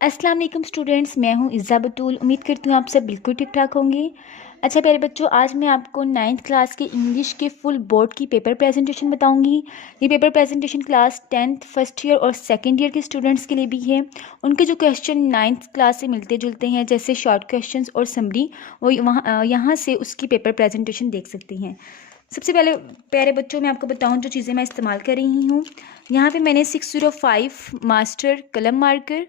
अस्सलाम वालेकुम स्टूडेंट्स, मैं हूं इज़्ज़ा बतूल। उम्मीद करती हूँ आप सब बिल्कुल ठीक ठाक होंगे। अच्छा प्यारे बच्चों, आज मैं आपको 9th क्लास के इंग्लिश के फुल बोर्ड की पेपर प्रेजेंटेशन बताऊंगी। ये paper presentation class 10th first year और सेकंड ईयर के स्टूडेंट्स के लिए भी है। उनके जो क्वेश्चन 9th क्लास से मिलते जुलते हैं, जैसे शॉर्ट क्वेश्चंस और समरी, वो यहाँ से उसकी पेपर प्रेजेंटेशन देख सकती हैं। सबसे पहले प्यारे बच्चों, मैं आपको बताऊं जो चीज़ें मैं इस्तेमाल कर रही हूँ। यहाँ पे मैंने 605 मास्टर कलम मार्कर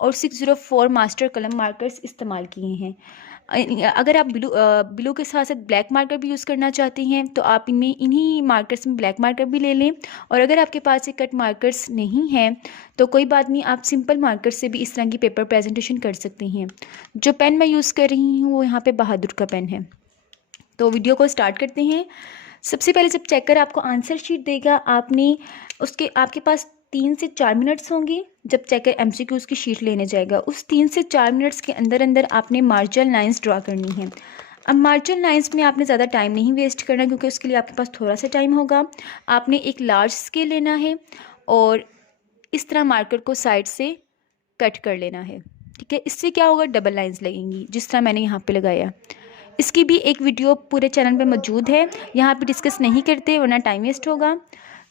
और 604 मास्टर कलम मार्कर्स इस्तेमाल किए हैं। अगर आप ब्लू के साथ साथ ब्लैक मार्कर भी यूज़ करना चाहते हैं तो आप इनमें इन्हीं मार्कर्स में ब्लैक मार्कर भी ले लें। और अगर आपके पास ये कट मार्कर्स नहीं हैं तो कोई बात नहीं, आप सिंपल मार्कर से भी इस तरह की पेपर प्रेजेंटेशन कर सकते हैं। जो पेन मैं यूज़ कर रही हूँ वो यहाँ पे बहादुर का पेन है। तो वीडियो को स्टार्ट करते हैं। सबसे पहले जब चेकर आपको आंसर शीट देगा, आपके पास 3 से 4 मिनट्स होंगे। जब चेकर एमसीक्यूज़ की शीट लेने जाएगा, उस 3 से 4 मिनट्स के अंदर अंदर आपने मार्जिनल लाइंस ड्रा करनी है। अब मार्जिनल लाइंस में आपने ज़्यादा टाइम नहीं वेस्ट करना, क्योंकि उसके लिए आपके पास थोड़ा सा टाइम होगा। आपने एक लार्ज स्केल लेना है और इस तरह मार्कर को साइड से कट कर लेना है। ठीक है, इससे क्या होगा, डबल लाइंस लगेंगी जिस तरह मैंने यहाँ पे लगाया। इसकी भी एक वीडियो पूरे चैनल पे मौजूद है, यहाँ पे डिस्कस नहीं करते वरना टाइम वेस्ट होगा।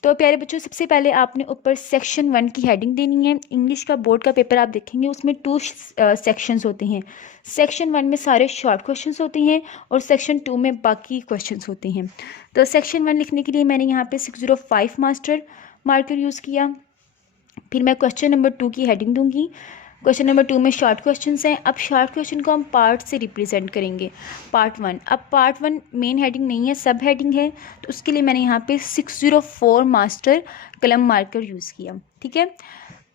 तो प्यारे बच्चों, सबसे पहले आपने ऊपर सेक्शन 1 की हेडिंग देनी है। इंग्लिश का बोर्ड का पेपर आप देखेंगे, उसमें 2 सेक्शंस होते हैं। सेक्शन 1 में सारे शॉर्ट क्वेश्चंस होते हैं और सेक्शन 2 में बाकी क्वेश्चंस होते हैं। तो सेक्शन 1 लिखने के लिए मैंने यहाँ पे 605 मास्टर मार्कर यूज़ किया। फिर मैं क्वेश्चन नंबर 2 की हेडिंग दूंगी। क्वेश्चन नंबर 2 में शॉर्ट क्वेश्चंस हैं। अब शॉर्ट क्वेश्चन को हम पार्ट से रिप्रेजेंट करेंगे। पार्ट 1, अब पार्ट 1 मेन हेडिंग नहीं है, सब हेडिंग है, तो उसके लिए मैंने यहाँ पे 604 मास्टर कलम मार्कर यूज़ किया। ठीक है,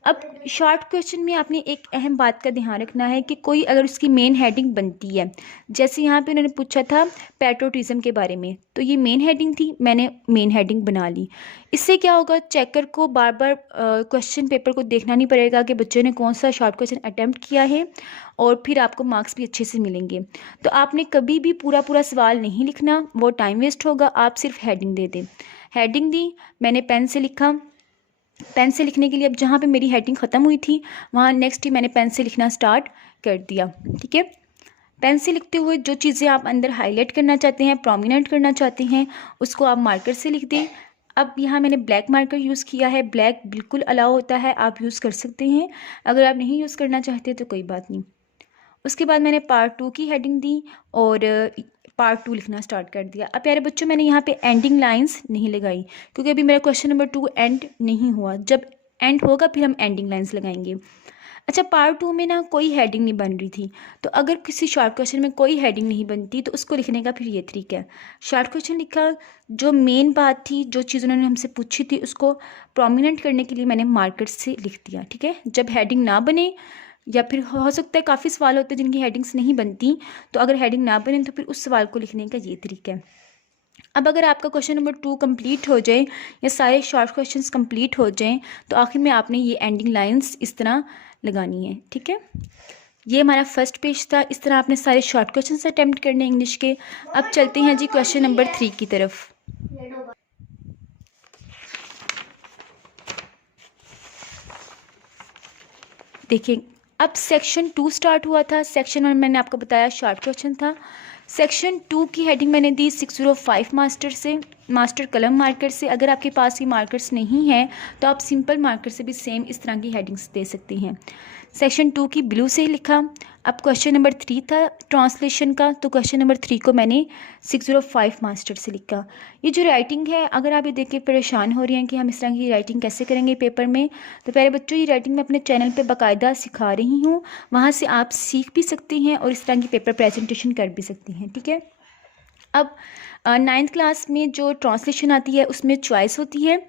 अब शॉर्ट क्वेश्चन में आपने एक अहम बात का ध्यान रखना है कि कोई अगर उसकी मेन हेडिंग बनती है, जैसे यहाँ पे उन्होंने पूछा था पैट्रोटिज्म के बारे में, तो ये मेन हेडिंग थी, मैंने मेन हेडिंग बना ली। इससे क्या होगा, चेकर को बार बार क्वेश्चन पेपर को देखना नहीं पड़ेगा कि बच्चे ने कौन सा शॉर्ट क्वेश्चन अटैम्प्ट किया है, और फिर आपको मार्क्स भी अच्छे से मिलेंगे। तो आपने कभी भी पूरा पूरा सवाल नहीं लिखना, वो टाइम वेस्ट होगा। आप सिर्फ हेडिंग दे दें। हेडिंग दी, मैंने पेन से लिखा। पेन से लिखने के लिए अब जहाँ पे मेरी हेडिंग ख़त्म हुई थी वहाँ नेक्स्ट ही मैंने पेन से लिखना स्टार्ट कर दिया। ठीक है, पेन से लिखते हुए जो चीज़ें आप अंदर हाईलाइट करना चाहते हैं, प्रोमिनेंट करना चाहते हैं, उसको आप मार्कर से लिख दें। अब यहाँ मैंने ब्लैक मार्कर यूज़ किया है। ब्लैक बिल्कुल अलाउ होता है, आप यूज़ कर सकते हैं। अगर आप नहीं यूज़ करना चाहते तो कोई बात नहीं। उसके बाद मैंने पार्ट 2 की हेडिंग दी और पार्ट 2 लिखना स्टार्ट कर दिया। अब प्यारे बच्चों, मैंने यहाँ पे एंडिंग लाइंस नहीं लगाई, क्योंकि अभी मेरा क्वेश्चन नंबर 2 एंड नहीं हुआ। जब एंड होगा फिर हम एंडिंग लाइंस लगाएंगे। अच्छा, पार्ट 2 में ना कोई हेडिंग नहीं बन रही थी, तो अगर किसी शॉर्ट क्वेश्चन में कोई हेडिंग नहीं बनती तो उसको लिखने का फिर ये तरीका है। शॉर्ट क्वेश्चन लिखा, जो मेन बात थी, जो चीज़ उन्होंने हमसे पूछी थी, उसको प्रोमिनेंट करने के लिए मैंने मार्कर से लिख दिया। ठीक है, जब हेडिंग ना बने, या फिर हो सकता है काफ़ी सवाल होते हैं जिनकी हेडिंग्स नहीं बनती, तो अगर हेडिंग ना बने तो फिर उस सवाल को लिखने का ये तरीका है। अब अगर आपका क्वेश्चन नंबर 2 कंप्लीट हो जाए या सारे शॉर्ट क्वेश्चंस कंप्लीट हो जाएं, तो आखिर में आपने ये एंडिंग लाइंस इस तरह लगानी है। ठीक है, ये हमारा फर्स्ट पेज था। इस तरह आपने सारे शॉर्ट क्वेश्चंस अटेम्प्ट करने इंग्लिश के। अब चलते हैं जी क्वेश्चन नंबर 3 की तरफ। देखिए, अब सेक्शन 2 स्टार्ट हुआ था। सेक्शन 1 मैंने आपको बताया शॉर्ट क्वेश्चन था। सेक्शन 2 की हेडिंग मैंने दी 605 मास्टर कलम मार्कर से। अगर आपके पास ये मार्कर्स नहीं है तो आप सिंपल मार्कर से भी सेम इस तरह की हेडिंग्स दे सकते हैं। सेक्शन 2 की ब्लू से ही लिखा। अब क्वेश्चन नंबर 3 था ट्रांसलेशन का, तो क्वेश्चन नंबर 3 को मैंने 605 मास्टर से लिखा। ये जो राइटिंग है, अगर आप ये देख के परेशान हो रही हैं कि हम इस तरह की राइटिंग कैसे करेंगे पेपर में, तो प्यारे बच्चों, ये राइटिंग मैं अपने चैनल पे बाकायदा सिखा रही हूँ। वहाँ से आप सीख भी सकती हैं और इस तरह की पेपर प्रेजेंटेशन कर भी सकती हैं। ठीक है, अब 9th क्लास में जो ट्रांसलेशन आती है उसमें चॉइस होती है,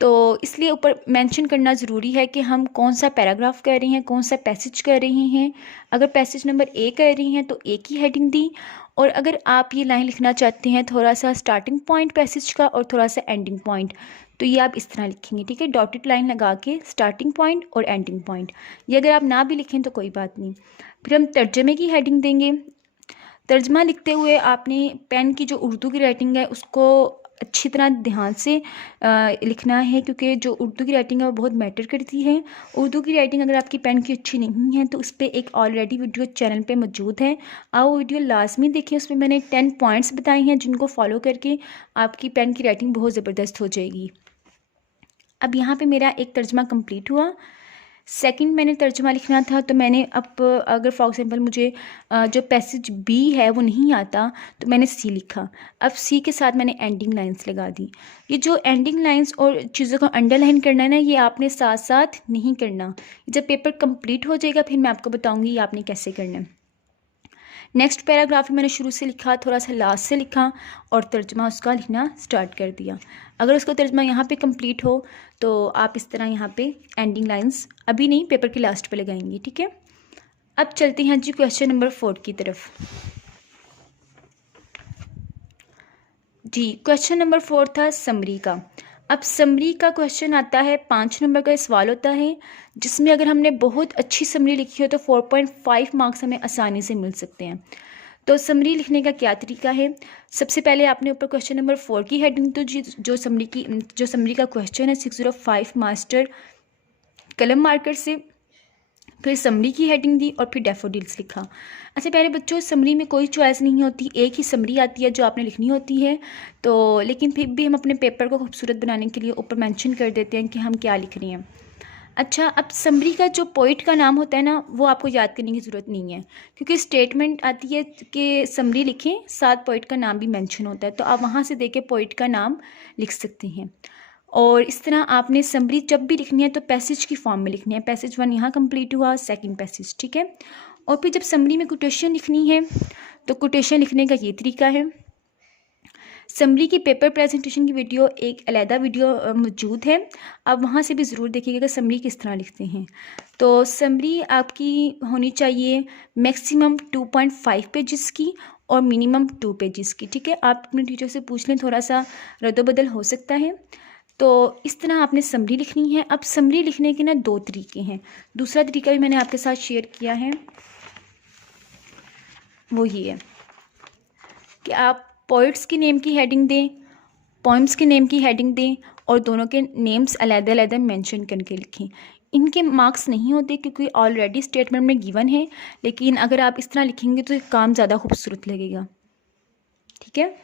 तो इसलिए ऊपर मेंशन करना ज़रूरी है कि हम कौन सा पैराग्राफ कर रहे हैं, कौन सा पैसेज कर रहे हैं। अगर पैसेज नंबर ए कर रही हैं तो ए की हेडिंग दी, और अगर आप ये लाइन लिखना चाहते हैं थोड़ा सा स्टार्टिंग पॉइंट पैसेज का और थोड़ा सा एंडिंग पॉइंट, तो ये आप इस तरह लिखेंगे। ठीक है, डॉटेड लाइन लगा के स्टार्टिंग पॉइंट और एंडिंग पॉइंट। ये अगर आप ना भी लिखें तो कोई बात नहीं। फिर हम तर्जमे की हेडिंग देंगे। तर्जमा लिखते हुए आपने पेन की जो उर्दू की राइटिंग है उसको अच्छी तरह ध्यान से लिखना है, क्योंकि जो उर्दू की राइटिंग है वो बहुत मैटर करती है। उर्दू की राइटिंग अगर आपकी पेन की अच्छी नहीं है तो उस पर एक ऑलरेडी वीडियो चैनल पे मौजूद है, आप वो वीडियो लाजमी देखें। उसमें मैंने 10 पॉइंट्स बताए हैं जिनको फॉलो करके आपकी पेन की राइटिंग बहुत ज़बरदस्त हो जाएगी। अब यहाँ पे मेरा एक तर्जमा कंप्लीट हुआ। सेकंड मैंने तर्जुमा लिखना था, तो मैंने अब अगर फॉर एग्जांपल मुझे जो पैसेज बी है वो नहीं आता तो मैंने सी लिखा। अब सी के साथ मैंने एंडिंग लाइंस लगा दी। ये जो एंडिंग लाइंस और चीज़ों को अंडरलाइन करना है ना, ये आपने साथ साथ नहीं करना। जब पेपर कंप्लीट हो जाएगा फिर मैं आपको बताऊँगी ये आपने कैसे करना है। नेक्स्ट पैराग्राफ मैंने शुरू से लिखा, थोड़ा सा लास्ट से लिखा और तर्जमा उसका लिखना स्टार्ट कर दिया। अगर उसका तर्जमा यहाँ पे कंप्लीट हो तो आप इस तरह यहाँ पे एंडिंग लाइंस अभी नहीं, पेपर के लास्ट पे लगाएंगे, ठीक है। अब चलते हैं जी क्वेश्चन नंबर 4 की तरफ। जी क्वेश्चन नंबर 4 था समरी का। अब समरी का क्वेश्चन आता है, 5 नंबर का सवाल होता है, जिसमें अगर हमने बहुत अच्छी समरी लिखी हो तो 4.5 मार्क्स हमें आसानी से मिल सकते हैं। तो समरी लिखने का क्या तरीका है? सबसे पहले आपने ऊपर क्वेश्चन नंबर 4 की हेडिंग, तो जी जो समरी का क्वेश्चन है 605 मास्टर कलम मार्कर से, फिर समरी की हेडिंग दी और फिर डैफोडिल्स लिखा। अच्छा प्यारे बच्चों, समरी में कोई चॉइस नहीं होती, एक ही समरी आती है जो आपने लिखनी होती है। तो लेकिन फिर भी हम अपने पेपर को खूबसूरत बनाने के लिए ऊपर मेंशन कर देते हैं कि हम क्या लिख रहे हैं। अच्छा, अब समरी का जो पोइट का नाम होता है ना, वो आपको याद करने की ज़रूरत नहीं है, क्योंकि स्टेटमेंट आती है कि समरी लिखें, साथ पोइट का नाम भी मेंशन होता है, तो आप वहाँ से देके पोइट का नाम लिख सकते हैं। और इस तरह आपने समरी जब भी लिखनी है तो पैसेज की फॉर्म में लिखनी है। पैसेज 1 यहाँ कंप्लीट हुआ, सेकंड पैसेज, ठीक है। और फिर जब समरी में कोटेशन लिखनी है तो कोटेशन लिखने का ये तरीका है। समरी की पेपर प्रेजेंटेशन की वीडियो, एक अलहदा वीडियो मौजूद है, आप वहाँ से भी ज़रूर देखिएगा कि समरी किस तरह लिखते हैं। तो समरी आपकी होनी चाहिए मैक्सिमम 2.5 पेजेस की और मिनिमम 2 पेजेस की, ठीक है। आप अपने टीचर से पूछ लें, थोड़ा सा रद्दोबदल हो सकता है। तो इस तरह आपने समरी लिखनी है। अब समरी लिखने के ना 2 तरीके हैं। दूसरा तरीका भी मैंने आपके साथ शेयर किया है, वो ये है कि आप पोइट्स की नेम की हेडिंग दें, पोइम्स के नेम की हेडिंग दें और दोनों के नेम्स अलग-अलग मेंशन करके लिखें। इनके मार्क्स नहीं होते क्योंकि ऑलरेडी स्टेटमेंट में गिवन है, लेकिन अगर आप इस तरह लिखेंगे तो काम ज़्यादा खूबसूरत लगेगा, ठीक है।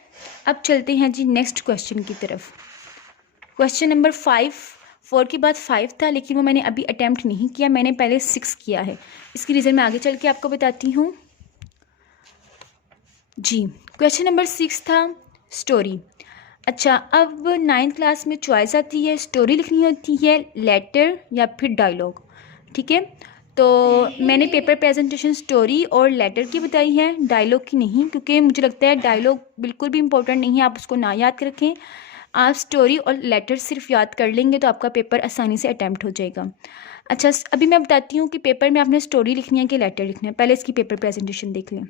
अब चलते हैं जी नेक्स्ट क्वेश्चन की तरफ। क्वेश्चन नंबर 5, 4 के बाद 5 था, लेकिन वो मैंने अभी अटैम्प्ट नहीं किया, मैंने पहले 6 किया है। इसकी रीज़न मैं आगे चल के आपको बताती हूँ। जी क्वेश्चन नंबर 6 था स्टोरी। अच्छा, अब 9th क्लास में चॉइस आती है, स्टोरी लिखनी होती है, लेटर या फिर डायलॉग, ठीक है। तो मैंने पेपर प्रेजेंटेशन स्टोरी और लेटर की बताई है, डायलॉग की नहीं, क्योंकि मुझे लगता है डायलॉग बिल्कुल भी इम्पोर्टेंट नहीं है, आप उसको ना याद रखें। आप स्टोरी और लेटर सिर्फ याद कर लेंगे तो आपका पेपर आसानी से अटैम्प्ट हो जाएगा। अच्छा, अभी मैं बताती हूँ कि पेपर में आपने स्टोरी लिखनी है कि लेटर लिखना है। पहले इसकी पेपर प्रेजेंटेशन देख लें।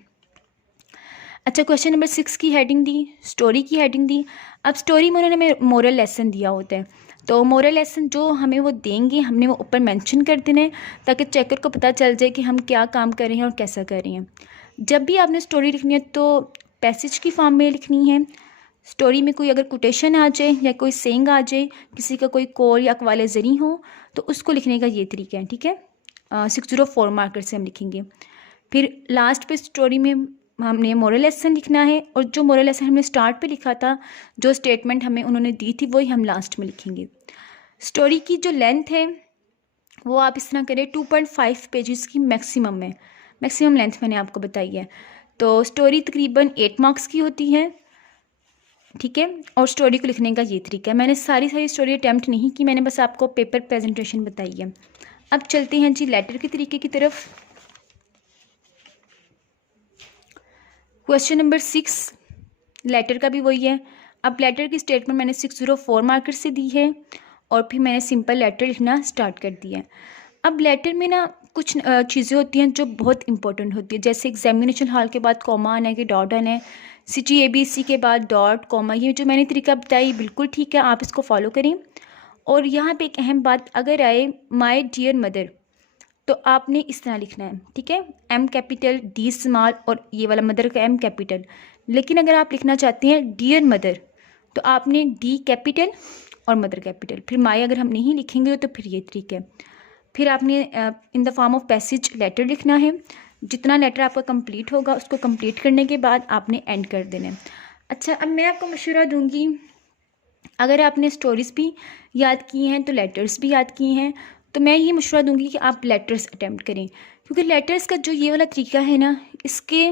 अच्छा, क्वेश्चन नंबर 6 की हेडिंग दी, स्टोरी की हेडिंग दी। अब स्टोरी में उन्होंने मोरल लेसन दिया होता है, तो मोरल लेसन जो हमें वो देंगे हमने वो ऊपर मेंशन कर देना है, ताकि चेकर को पता चल जाए कि हम क्या काम कर रहे हैं और कैसा कर रहे हैं। जब भी आपने स्टोरी लिखनी है तो पैसेज की फॉर्म में लिखनी है। स्टोरी में कोई अगर कोटेशन आ जाए या कोई सेइंग आ जाए, किसी का कोई कोल या अकवाले ज़री हो, तो उसको लिखने का ये तरीका है, ठीक है। 604 मार्कर से हम लिखेंगे। फिर लास्ट पे स्टोरी में हमने मोरल लेसन लिखना है, और जो मोरल लेसन हमने स्टार्ट पे लिखा था, जो स्टेटमेंट हमें उन्होंने दी थी, वही हम लास्ट में लिखेंगे। स्टोरी की जो लेंथ है वो आप इस तरह करें 2.5 पेजेस की मैक्सिमम है, मैक्सिमम लेंथ मैंने आपको बताई है। तो स्टोरी तकरीबन 8 मार्क्स की होती है, ठीक है। और स्टोरी को लिखने का ये तरीका है। मैंने सारी स्टोरी अटैम्प्ट नहीं की, मैंने बस आपको पेपर प्रेजेंटेशन बताई है। अब चलते हैं जी लेटर के तरीके की तरफ। क्वेश्चन नंबर 6 लेटर का भी वही है। अब लेटर की स्टेटमेंट मैंने 604 मार्कर से दी है और फिर मैंने सिंपल लेटर लिखना स्टार्ट कर दिया है। अब लेटर में ना कुछ चीज़ें होती हैं जो बहुत इंपॉर्टेंट होती है, जैसे एग्जामिनेशन हॉल के बाद कॉमा आना है कि डॉट आना है, CTABC के बाद डॉट कॉमा, ये जो मैंने तरीका बताई बिल्कुल ठीक है, आप इसको फॉलो करें। और यहाँ पे एक अहम बात अगर आए माय डियर मदर, तो आपने इस तरह लिखना है, ठीक है, M कैपिटल D स्मॉल और ये वाला मदर का M कैपिटल। लेकिन अगर आप लिखना चाहते हैं डियर मदर, तो आपने डी कैपिटल और मदर कैपिटल, फिर माई अगर हम नहीं लिखेंगे तो फिर ये तरीका है। फिर आपने in the form of passage letter लिखना है। जितना लेटर आपका कंप्लीट होगा उसको कंप्लीट करने के बाद आपने एंड कर देना है। अच्छा, अब मैं आपको मशवरा दूंगी, अगर आपने स्टोरीज़ भी याद की हैं तो लेटर्स भी याद किए हैं, तो मैं ये मशवरा दूंगी कि आप लेटर्स अटैम्प्ट करें, क्योंकि लेटर्स का जो ये वाला तरीका है ना, इसके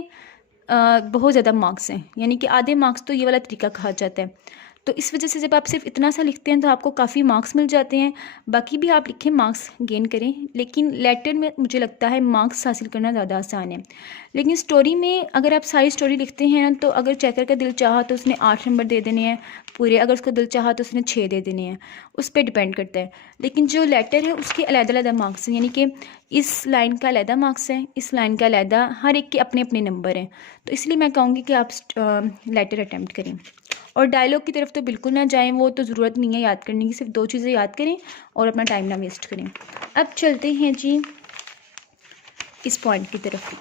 बहुत ज़्यादा मार्क्स हैं, यानी कि आधे मार्क्स तो ये वाला तरीका कहा जाता है। तो इस वजह से जब आप सिर्फ इतना सा लिखते हैं तो आपको काफ़ी मार्क्स मिल जाते हैं। बाकी भी आप लिखें, मार्क्स गेन करें, लेकिन लेटर में मुझे लगता है मार्क्स हासिल करना ज़्यादा आसान है। लेकिन स्टोरी में अगर आप सारी स्टोरी लिखते हैं ना, तो अगर चेकर का दिल चाहा तो उसने 8 नंबर दे देने हैं पूरे, अगर उसका दिल चाहा तो उसने 6 दे देने हैं, उस पर डिपेंड करता है। लेकिन जो लेटर है उसके अलग-अलग मार्क्स हैं, यानी कि इस लाइन का अलग मार्क्स है, इस लाइन का अलग, हर एक के अपने अपने नंबर हैं। तो इसलिए मैं कहूँगी कि आप लेटर अटैम्प्ट करें। और डायलॉग की तरफ तो बिल्कुल ना जाएं, वो तो ज़रूरत नहीं है याद करने की, सिर्फ 2 चीज़ें याद करें और अपना टाइम ना वेस्ट करें। अब चलते हैं जी इस पॉइंट की तरफ।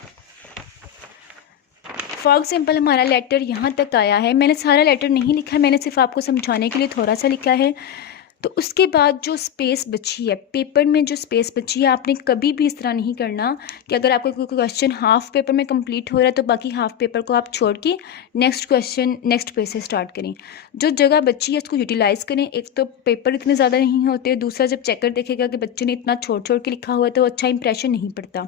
फॉर एग्जाम्पल हमारा लेटर यहाँ तक आया है, मैंने सारा लेटर नहीं लिखा, मैंने सिर्फ आपको समझाने के लिए थोड़ा सा लिखा है। तो उसके बाद जो स्पेस बची है पेपर में, जो स्पेस बची है, आपने कभी भी इस तरह नहीं करना कि अगर आपका कोई क्वेश्चन हाफ पेपर में कंप्लीट हो रहा है तो बाकी हाफ पेपर को आप छोड़ के नेक्स्ट क्वेश्चन नेक्स्ट पेज से स्टार्ट करें। जो जगह बची है उसको यूटिलाइज़ करें। एक तो पेपर इतने ज़्यादा नहीं होते, दूसरा जब चेकर देखेगा कि बच्चे ने इतना छोड़ छोड़ के लिखा हुआ है तो अच्छा इंप्रेशन नहीं पड़ता।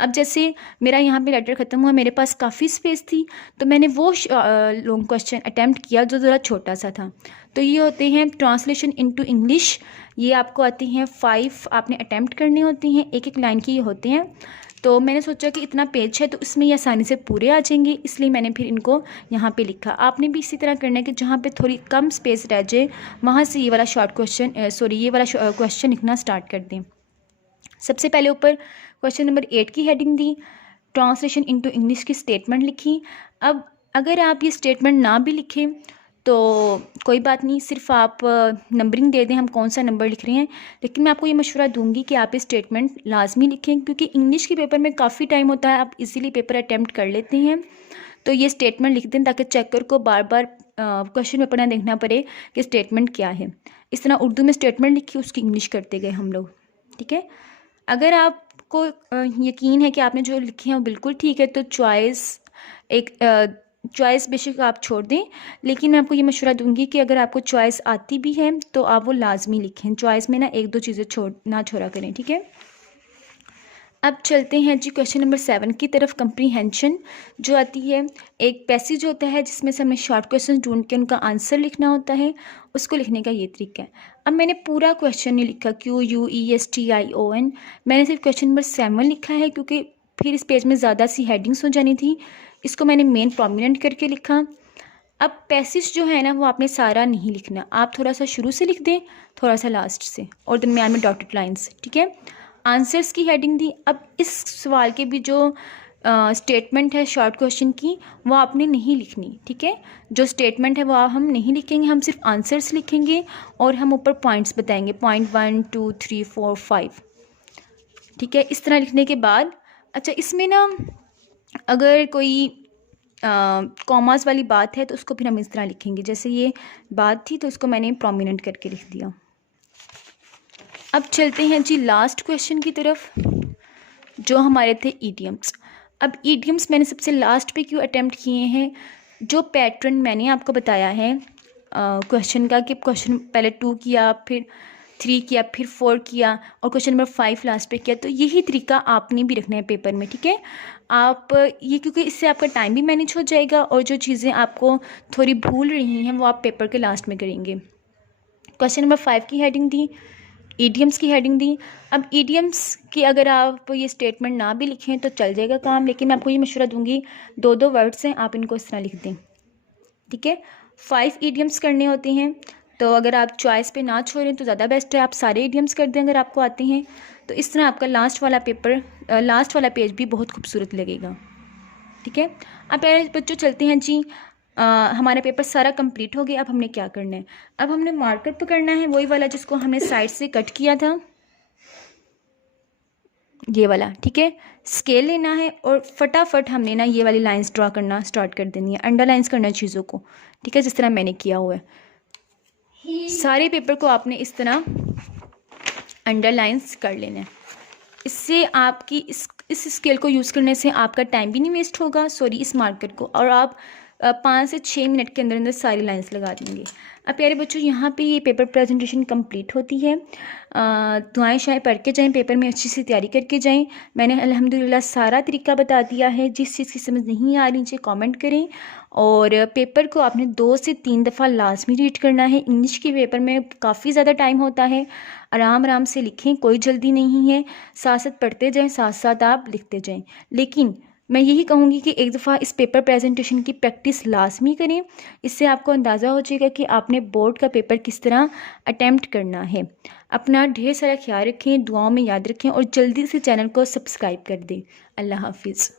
अब जैसे मेरा यहाँ पे लेटर ख़त्म हुआ, मेरे पास काफ़ी स्पेस थी, तो मैंने वो लॉन्ग क्वेश्चन अटैम्प्ट किया जो ज़रा छोटा सा था। तो ये होते हैं ट्रांसलेशन इनटू इंग्लिश, ये आपको आती हैं 5, आपने अटैम्प्ट करने होते हैं, एक एक लाइन की ये होते हैं। तो मैंने सोचा कि इतना पेज है तो इसमें ये आसानी से पूरे आ जाएंगे, इसलिए मैंने फिर इनको यहाँ पे लिखा। आपने भी इसी तरह करना है कि जहाँ पे थोड़ी कम स्पेस रह जाए वहाँ से ये वाला शॉर्ट क्वेश्चन ये वाला क्वेश्चन लिखना स्टार्ट कर दें। सबसे पहले ऊपर क्वेश्चन नंबर 8 की हेडिंग दी, ट्रांसलेशन इनटू इंग्लिश की स्टेटमेंट लिखी। अब अगर आप ये स्टेटमेंट ना भी लिखें तो कोई बात नहीं, सिर्फ आप नंबरिंग दे दें हम कौन सा नंबर लिख रहे हैं, लेकिन मैं आपको ये मशवरा दूंगी कि आप ये स्टेटमेंट लाजमी लिखें, क्योंकि इंग्लिश के पेपर में काफ़ी टाइम होता है, आप इजीली पेपर अटैम्प्ट कर लेते हैं। तो ये स्टेटमेंट लिख दें ताकि चेकर को बार बार क्वेश्चन पेपर ना देखना पड़े कि स्टेटमेंट क्या है। इस तरह उर्दू में स्टेटमेंट लिखी, उसकी इंग्लिश करते गए हम लोग, ठीक है। अगर आपको यकीन है कि आपने जो लिखे हैं वो बिल्कुल ठीक है तो चॉइस बेशक आप छोड़ दें, लेकिन मैं आपको ये मशवरा दूंगी कि अगर आपको चॉइस आती भी है तो आप वो लाजमी लिखें, चॉइस में ना 1-2 चीज़ें छोड़ा करें, ठीक है। अब चलते हैं जी क्वेश्चन नंबर 7 की तरफ। कंप्रीहेंशन जो आती है, एक पैसेज होता है जिसमें से हमें शॉर्ट क्वेश्चन ढूंढ के उनका आंसर लिखना होता है, उसको लिखने का ये तरीका है। अब मैंने पूरा क्वेश्चन नहीं लिखा, QUESTION, मैंने सिर्फ क्वेश्चन नंबर 7 लिखा है क्योंकि फिर इस पेज में ज़्यादा सी हेडिंग्स हो जानी थी, इसको मैंने मेन प्रोमिनेंट करके लिखा। अब पैसेज जो है ना वो आपने सारा नहीं लिखना, आप थोड़ा सा शुरू से लिख दें, थोड़ा सा लास्ट से, और दरमियान में डॉटेड लाइन्स, ठीक है। आंसर्स की हेडिंग दी। अब इस सवाल के भी जो स्टेटमेंट है शॉर्ट क्वेश्चन की वो आपने नहीं लिखनी, ठीक है। जो स्टेटमेंट है वो हम नहीं लिखेंगे, हम सिर्फ आंसर्स लिखेंगे और हम ऊपर पॉइंट्स बताएंगे, पॉइंट 1 2 3 4 5, ठीक है। इस तरह लिखने के बाद अच्छा इसमें ना अगर कोई कॉमास वाली बात है तो उसको फिर हम इस तरह लिखेंगे, जैसे ये बात थी तो इसको मैंने प्रोमिनेंट करके लिख दिया। अब चलते हैं जी लास्ट क्वेश्चन की तरफ जो हमारे थे ईडियम्स। अब ईडियम्स मैंने सबसे लास्ट पे क्यों अटेम्प्ट किए हैं, जो पैटर्न मैंने आपको बताया है क्वेश्चन का कि क्वेश्चन पहले 2 किया, फिर 3 किया, फिर 4 किया और क्वेश्चन नंबर 5 लास्ट पे किया, तो यही तरीका आपने भी रखना है पेपर में, ठीक है। आप ये क्योंकि इससे आपका टाइम भी मैनेज हो जाएगा और जो चीज़ें आपको थोड़ी भूल रही हैं वो आप पेपर के लास्ट में करेंगे। क्वेश्चन नंबर 5 की हेडिंग दी, ईडियम्स की हेडिंग दी। अब ईडियम्स की अगर आप ये स्टेटमेंट ना भी लिखें तो चल जाएगा काम, लेकिन मैं आपको ये मशवरा दूंगी 2-2 वर्ड्स हैं, आप इनको इस तरह लिख दें, ठीक है। 5 ईडियम्स करने होते हैं, तो अगर आप चॉइस पे ना छोड़ें तो ज़्यादा बेस्ट है, आप सारे ईडियम्स कर दें अगर आपको आते हैं, तो इस तरह आपका लास्ट वाला पेज भी बहुत खूबसूरत लगेगा, ठीक है। अब प्यारे बच्चों चलते हैं जी, हमारा पेपर सारा कंप्लीट हो गया। अब हमने क्या करना है, अब हमने मार्कर पकड़ना है, वही वाला जिसको हमने साइड से कट किया था, ये वाला, ठीक है। स्केल लेना है और फटाफट हमने ना ये वाली लाइंस ड्रा करना स्टार्ट कर देनी है, अंडरलाइंस करना है चीज़ों को, ठीक है, जिस तरह मैंने किया हुआ है। सारे पेपर को आपने इस तरह अंडरलाइंस कर लेना है। इससे आपकी इस स्केल को यूज़ करने से आपका टाइम भी नहीं वेस्ट होगा, सॉरी इस मार्कर को, और आप 5 से 6 मिनट के अंदर अंदर सारी लाइंस लगा देंगे। अब प्यारे बच्चों यहाँ पे ये पेपर प्रेजेंटेशन कंप्लीट होती है। दुआएं शायद पढ़ के जाएँ, पेपर में अच्छी सी तैयारी करके जाएं। मैंने अल्हम्दुलिल्लाह सारा तरीका बता दिया है। जिस चीज़ की समझ नहीं आ रही नीचे कमेंट करें। और पेपर को आपने 2 से 3 दफ़ा लाजमी रीड करना है। इंग्लिश के पेपर में काफ़ी ज़्यादा टाइम होता है, आराम आराम से लिखें, कोई जल्दी नहीं है। साथ साथ पढ़ते जाएँ, साथ साथ आप लिखते जाएँ। लेकिन मैं यही कहूँगी कि एक दफ़ा इस पेपर प्रेजेंटेशन की प्रैक्टिस लाजमी करें। इससे आपको अंदाज़ा हो जाएगा कि आपने बोर्ड का पेपर किस तरह अटैम्प्ट करना है। अपना ढेर सारा ख्याल रखें, दुआओं में याद रखें और जल्दी से चैनल को सब्सक्राइब कर दें। अल्लाह हाफिज़।